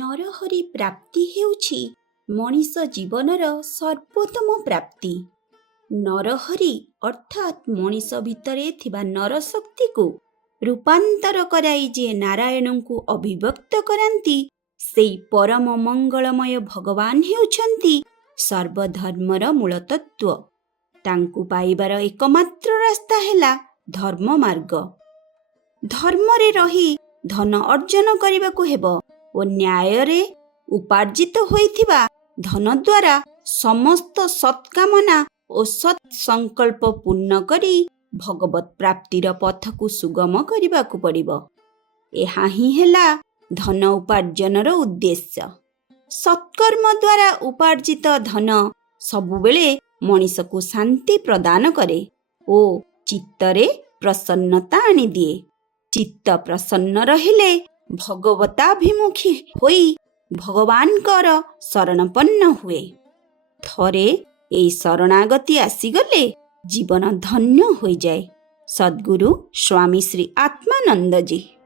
ନରହରି ପ୍ରାପ୍ତି ହେଉଛି ମଣିଷ ଜୀବନର ସର୍ବୋତ୍ତମ ପ୍ରାପ୍ତି। ନରହରି ଅର୍ଥାତ୍ ମଣିଷ ଭିତରେ ଥିବା ନରଶକ୍ତିକୁ ରୂପାନ୍ତର କରାଇ ଯିଏ ନାରାୟଣଙ୍କୁ ଅଭିବ୍ୟକ୍ତ କରାନ୍ତି, ସେଇ ପରମ ମଙ୍ଗଳମୟ ଭଗବାନ ହେଉଛନ୍ତି ସର୍ବଧର୍ମର ମୂଳତତ୍ତ୍ୱ। ତାଙ୍କୁ ପାଇବାର ଏକମାତ୍ର ରାସ୍ତା ହେଲା ଧର୍ମ ମାର୍ଗ। ଧର୍ମରେ ରହି ଧନ ଅର୍ଜନ କରିବାକୁ ହେବ ଓ ନ୍ୟାୟରେ ଉପାର୍ଜିତ ହୋଇଥିବା ଧନ ଦ୍ୱାରା ସମସ୍ତ ସତ୍କାମନା ଓ ସତ୍ ସଂକଳ୍ପ ପୂର୍ଣ୍ଣ କରି ଭଗବତ ପ୍ରାପ୍ତିର ପଥକୁ ସୁଗମ କରିବାକୁ ପଡ଼ିବ। ଏହା ହିଁ ହେଲା ଧନ ଉପାର୍ଜନର ଉଦ୍ଦେଶ୍ୟ। ସତ୍କର୍ମ ଦ୍ୱାରା ଉପାର୍ଜିତ ଧନ ସବୁବେଳେ ମଣିଷକୁ ଶାନ୍ତି ପ୍ରଦାନ କରେ ଓ ଚିତ୍ତରେ ପ୍ରସନ୍ନତା ଆଣିଦିଏ। ଚିତ୍ତ ପ୍ରସନ୍ନ ରହିଲେ ଭଗବତାଭିମୁଖୀ ହୋଇ ଭଗବାନଙ୍କର ଶରଣପନ୍ନ ହୁଏ। ଥରେ ଏହି ଶରଣାଗତି ଆସିଗଲେ ଜୀବନ ଧନ୍ୟ ହୋଇଯାଏ। ସଦ୍ଗୁରୁ ସ୍ୱାମୀ ଶ୍ରୀ ଆତ୍ମାନନ୍ଦଜୀ।